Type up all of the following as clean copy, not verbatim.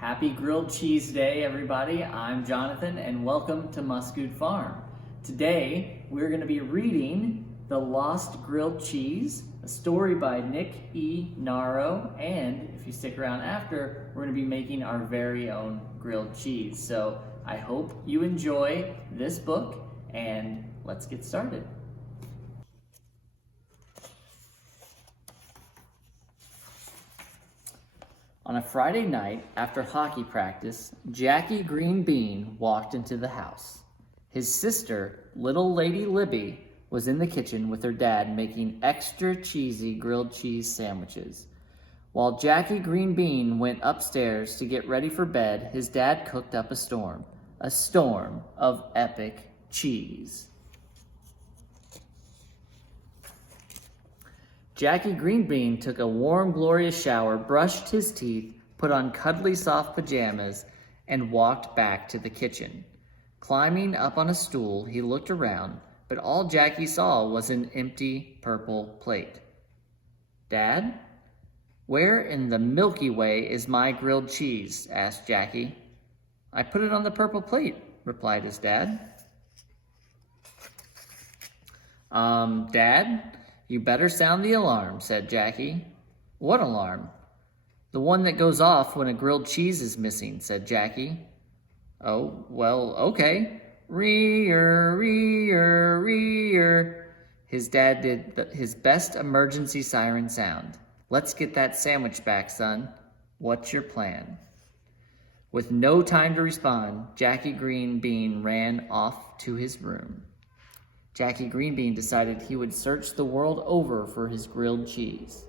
Happy Grilled Cheese Day, everybody. I'm Jonathan, and welcome to Muscoot Farm. Today, we're going to be reading The Lost Grilled Cheese, a story by Nick E. Naro, and if you stick around after, we're going to be making our very own grilled cheese. So I hope you enjoy this book, and let's get started. On a Friday night, after hockey practice, Jackie Green Bean walked into the house. His sister, Little Lady Libby, was in the kitchen with her dad making extra cheesy grilled cheese sandwiches. While Jackie Green Bean went upstairs to get ready for bed, his dad cooked up a storm of epic cheese. Jackie Green Bean took a warm, glorious shower, brushed his teeth, put on cuddly, soft pajamas, and walked back to the kitchen. Climbing up on a stool, he looked around, but all Jackie saw was an empty purple plate. "Dad, where in the Milky Way is my grilled cheese?" asked Jackie. "I put it on the purple plate," replied his dad. Dad, you better sound the alarm," said Jackie. "What alarm?" "The one that goes off when a grilled cheese is missing," said Jackie. "Oh, well, okay. Rear, rear, rear." His dad did his best emergency siren sound. "Let's get that sandwich back, son. What's your plan?" With no time to respond, Jackie Green Bean ran off to his room. Jackie Green Bean decided he would search the world over for his grilled cheese.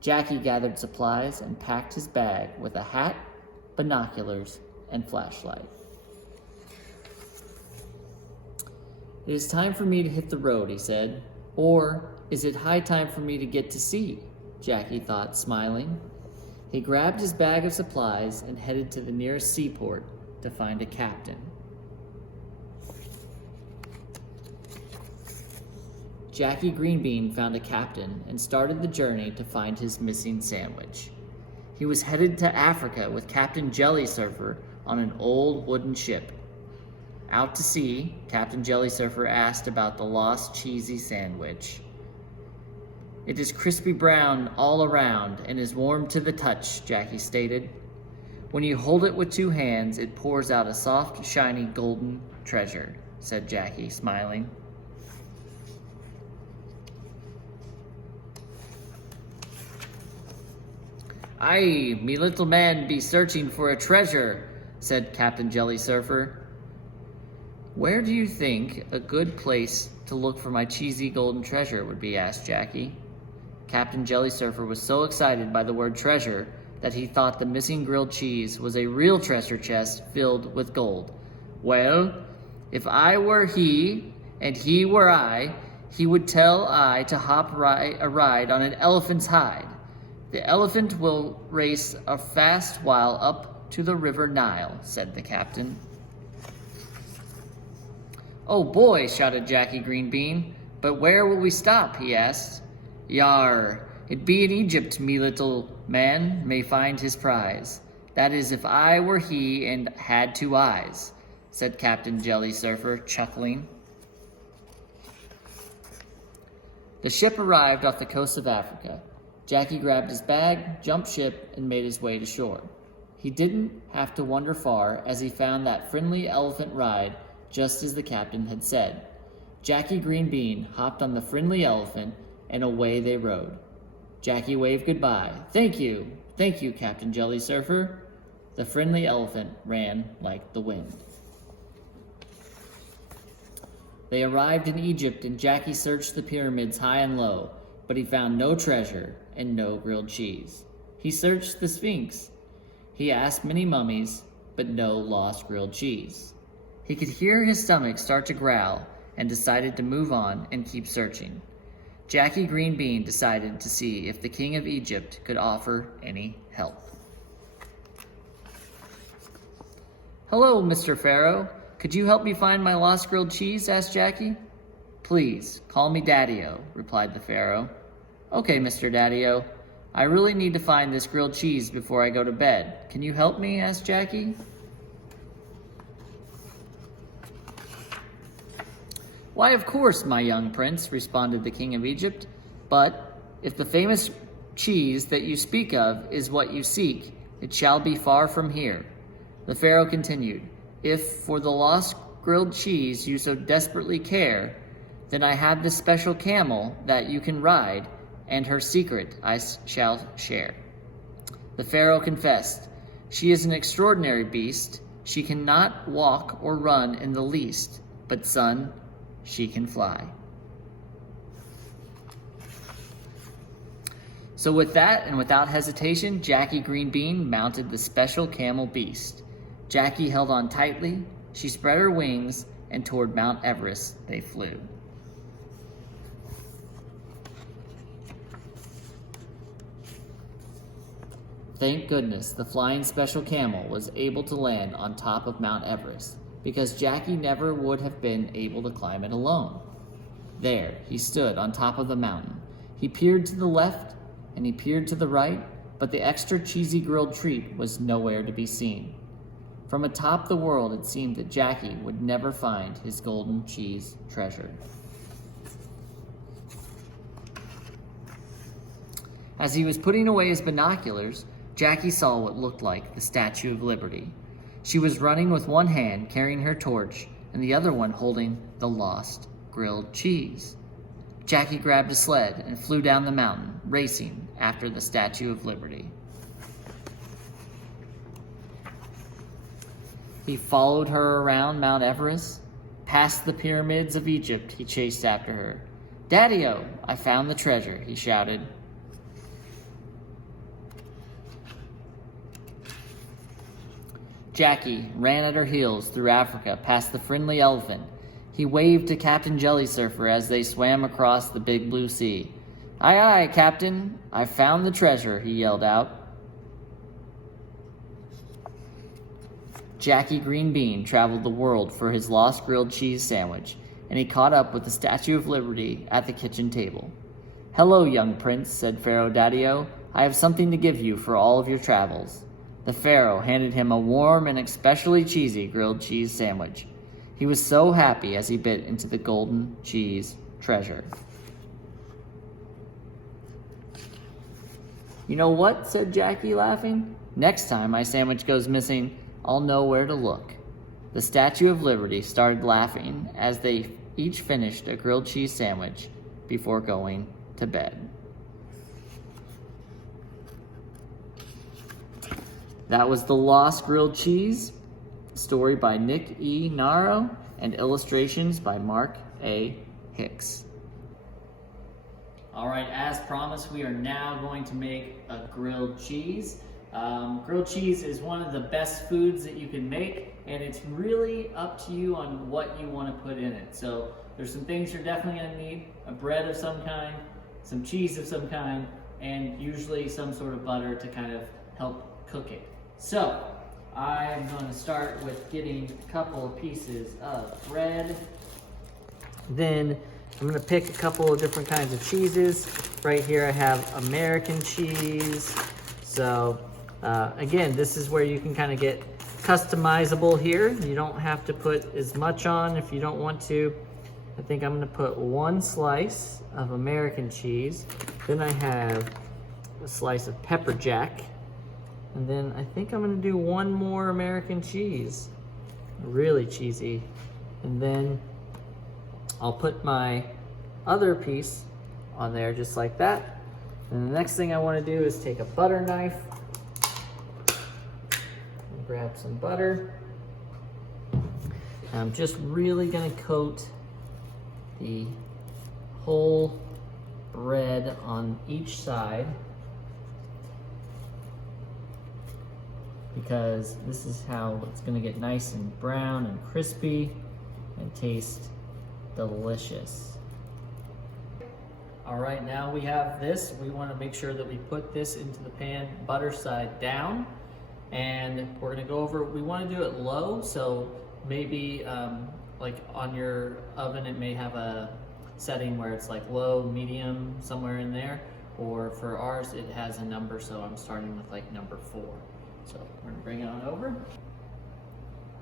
Jackie gathered supplies and packed his bag with a hat, binoculars, and flashlight. "It is time for me to hit the road," he said. "Or is it high time for me to get to sea?" Jackie thought, smiling. He grabbed his bag of supplies and headed to the nearest seaport to find a captain. Jackie Green Bean found a captain and started the journey to find his missing sandwich. He was headed to Africa with Captain Jelly Surfer on an old wooden ship. Out to sea, Captain Jelly Surfer asked about the lost cheesy sandwich. "It is crispy brown all around and is warm to the touch," Jackie stated. "When you hold it with two hands, it pours out a soft, shiny, golden treasure," said Jackie, smiling. "Aye, me little man be searching for a treasure," said Captain Jelly Surfer. "Where do you think a good place to look for my cheesy golden treasure would be?" asked Jackie. Captain Jelly Surfer was so excited by the word treasure that he thought the missing grilled cheese was a real treasure chest filled with gold. "Well, if I were he and he were I, he would tell I to hop a ride on an elephant's hide. The elephant will race a fast while up to the river Nile," said the captain. "Oh boy," shouted Jackie Green Bean. "But where will we stop?" he asked. "Yar, it be in Egypt me little man may find his prize. That is if I were he and had two eyes," said Captain Jelly Surfer, chuckling. The ship arrived off the coast of Africa. Jackie grabbed his bag, jumped ship, and made his way to shore. He didn't have to wander far as he found that friendly elephant ride just as the captain had said. Jackie Green Bean hopped on the friendly elephant and away they rode. Jackie waved goodbye. Thank you, Captain Jelly Surfer." The friendly elephant ran like the wind. They arrived in Egypt and Jackie searched the pyramids high and low, but he found no treasure and no grilled cheese. He searched the Sphinx. He asked many mummies, but no lost grilled cheese. He could hear his stomach start to growl and decided to move on and keep searching. Jackie Green Bean decided to see if the king of Egypt could offer any help. "Hello, Mr. Pharaoh. Could you help me find my lost grilled cheese?" asked Jackie. "Please, call me Daddy-O," replied the Pharaoh. "Okay, Mr. Daddy-O. I really need to find this grilled cheese before I go to bed. Can you help me?" asked Jackie. "Why, of course, my young prince," responded the king of Egypt. "But if the famous cheese that you speak of is what you seek, it shall be far from here." The Pharaoh continued, "If for the lost grilled cheese you so desperately care, then I have this special camel that you can ride, and her secret I shall share." The Pharaoh confessed, "She is an extraordinary beast. She cannot walk or run in the least, but son, she can fly." So with that, and without hesitation, Jackie Green Bean mounted the special camel beast. Jackie held on tightly, she spread her wings, and toward Mount Everest they flew. Thank goodness the flying special camel was able to land on top of Mount Everest, because Jackie never would have been able to climb it alone. There he stood on top of the mountain. He peered to the left and he peered to the right, but the extra cheesy grilled treat was nowhere to be seen. From atop the world, it seemed that Jackie would never find his golden cheese treasure. As he was putting away his binoculars, Jackie saw what looked like the Statue of Liberty. She was running with one hand carrying her torch and the other one holding the lost grilled cheese. Jackie grabbed a sled and flew down the mountain, racing after the Statue of Liberty. He followed her around Mount Everest. Past the pyramids of Egypt, he chased after her. "Daddy-o, I found the treasure," he shouted. Jackie ran at her heels through Africa past the friendly elephant. He waved to Captain Jelly Surfer as they swam across the big blue sea. "Aye, aye, Captain, I found the treasure," he yelled out. Jackie Green Bean traveled the world for his lost grilled cheese sandwich, and he caught up with the Statue of Liberty at the kitchen table. "Hello, young prince," said Pharaoh Daddy-o. "I have something to give you for all of your travels." The Pharaoh handed him a warm and especially cheesy grilled cheese sandwich. He was so happy as he bit into the golden cheese treasure. "You know what?" said Jackie, laughing. "Next time my sandwich goes missing, I'll know where to look." The Statue of Liberty started laughing as they each finished a grilled cheese sandwich before going to bed. That was The Lost Grilled Cheese, story by Nick E. Naro, and illustrations by Mark A. Hicks. All right, as promised, we are now going to make a grilled cheese. Grilled cheese is one of the best foods that you can make, and it's really up to you on what you want to put in it. So there's some things you're definitely going to need: a bread of some kind, some cheese of some kind, and usually some sort of butter to kind of help cook it. So I'm going to start with getting a couple of pieces of bread. Then I'm going to pick a couple of different kinds of cheeses. Right here I have American cheese. So again, this is where you can kind of get customizable here. You don't have to put as much on if you don't want to. I think I'm going to put one slice of American cheese. Then I have a slice of pepper jack. And then I think I'm going to do one more American cheese. Really cheesy. And then I'll put my other piece on there just like that. And the next thing I want to do is take a butter knife and grab some butter. And I'm just really going to coat the whole bread on each side, because this is how it's going to get nice and brown and crispy and taste delicious. All right, now we have this. We want to make sure that we put this into the pan, butter side down, and we're going to go over, we want to do it low, so maybe like on your oven it may have a setting where it's like low, medium, somewhere in there. or for ours, it has a number, so I'm starting with like number 4. So we're gonna bring it on over.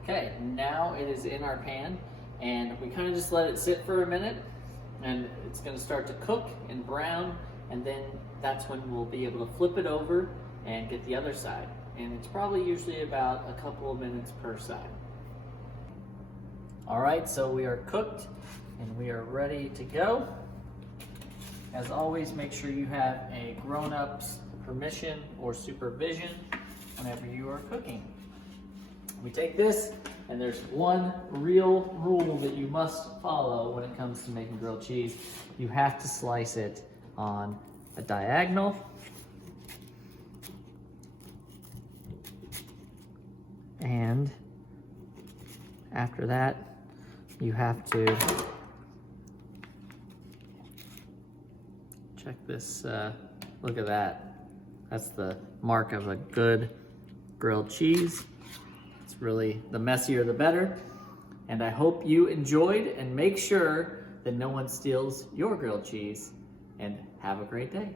Okay, now it is in our pan, and we kind of just let it sit for a minute, and it's gonna start to cook and brown, and then that's when we'll be able to flip it over and get the other side. And it's probably usually about a couple of minutes per side. All right, so we are cooked and we are ready to go. As always, make sure you have a grown-up's permission or supervision whenever you are cooking. We take this, and there's one real rule that you must follow when it comes to making grilled cheese. You have to slice it on a diagonal. And after that, you have to check this, look at that. That's the mark of a good grilled cheese. It's really, the messier the better. And I hope you enjoyed, and make sure that no one steals your grilled cheese, and have a great day.